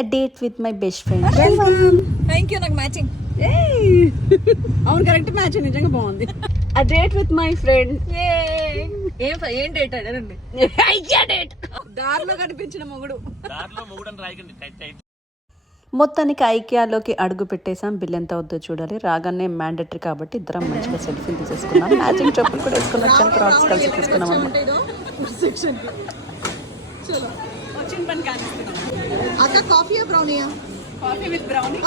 A date with my best friend. Thank you. నాకు matching. అవును correct match నిజంగా బాగుంది. A date with my friend. ఏం date అడగండి. అయ్యా డేట్. దారిలో కనిపించిన మొగుడు. మొత్తానికి ఐకియాలోకి అడుగు పెట్టేసాం. బిల్ ఎంత అవుద్దో చూడాలి. రాగానే మ్యాండేటరీ కాబట్టి ఇద్దరం మంచిగా సెల్ఫీలు తీసేసుకున్నాం. మ్యాచింగ్ చెప్పులు కూడా వేసుకుని వచ్చాం. క్రాక్స్ కలిసి తీసుకున్నాం అన్నమాట. వచ్చిన పని కానిస్తున్నాం. అక్క కాఫీయా బ్రౌనీయా? Coffee with brownie.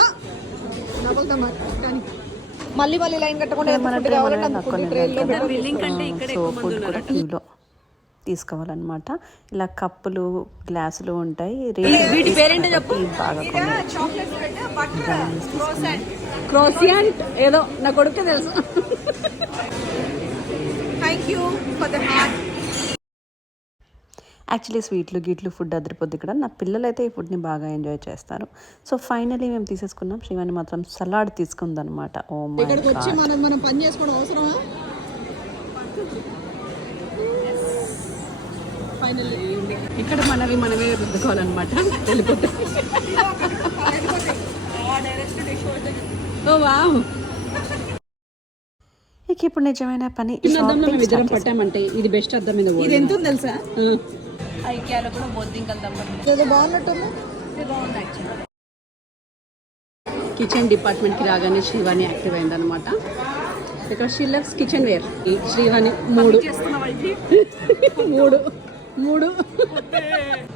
మళ్ళీ లైన్ కట్టకుండా బిల్లింగ్ కంటే ఇక్కడ సో ఫుడ్ కూడా క్యూలో తీసుకోవాలన్నమాట. ఇలా కప్పులు గ్లాసులు ఉంటాయి. వీటి పేరేంటో చెప్పు. క్రోసియాంట్ ఏదో నా కొడుకే తెలుసు. Thank you for the heart. Actually స్వీట్లు గిట్లు ఫుడ్ అదిరిపోద్ది ఇక్కడ. నా పిల్లలు అయితే ఈ ఫుడ్ని బాగా ఎంజాయ్ చేస్తారు. సో ఫైనలీ మేము తీసేసుకున్నాం. శ్రీవాణి మాత్రం సలాడ్ తీసుకుందనమాట. Oh my God. మనం పని చేసుకోవడం అవసరమా? ఇక్కడ మనమే రుద్దుకోవాలన్నమాట. వెళ్ళిపోతే ఓ వావ్. ఇక ఇప్పుడు నిజమైన పని ఇద్దరం పట్టామంటే ఇది బెస్ట్ అర్థం. ఇది ఎంత ఉంది తెలుసా? ఐకియాలో కూడా బొద్దింకలు ఏదో బాగున్నట్టుంది. కిచెన్ డిపార్ట్మెంట్ కి రాగానే శ్రీవాణి యాక్టివ్ అయింది అనమాట. ఇక్కడ she loves kitchenware. Srivani మూడు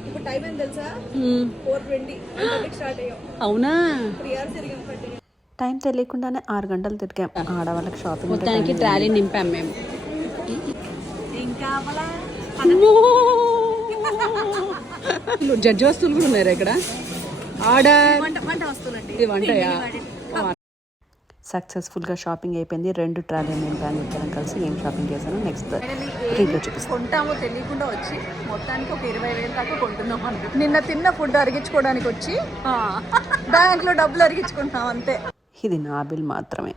ఇప్పుడు టైం ఏం తెలుసా? 4:20 స్టార్ట్ అయ్యాం. అవునా? 3 hours తిరిగాం. టైం తెలియకుండానే 6 గంటలు తిరిగాం. ఆడవాళ్ళకి షాపింగ్ మొత్తానికి ట్రాలీ నింపాం మేము. ఇంకా జడ్జి వస్తువులు కూడా ఉన్నారు ఇక్కడ. ఆర్డర్ వంట వస్తువులండి. ఇది వంటయా? సక్సెస్ఫుల్గా షాపింగ్ అయిపోయింది. 2 ట్రాలీ నింపాను. ఇద్దరం కలిసి ఏం షాపింగ్ చేశాను నెక్స్ట్ రీల్లో చూపిస్తాను. కొంటామో తెలియకుండా వచ్చి మొత్తానికి ఒక 20,000 దాకా కొంటున్నాం. నిన్న తిన్న ఫుడ్ అరిగించుకోవడానికి వచ్చి బ్యాంక్ లో డబ్బులు అరిగించుకుంటున్నాం అంతే. ఇది నా బిల్ మాత్రమే.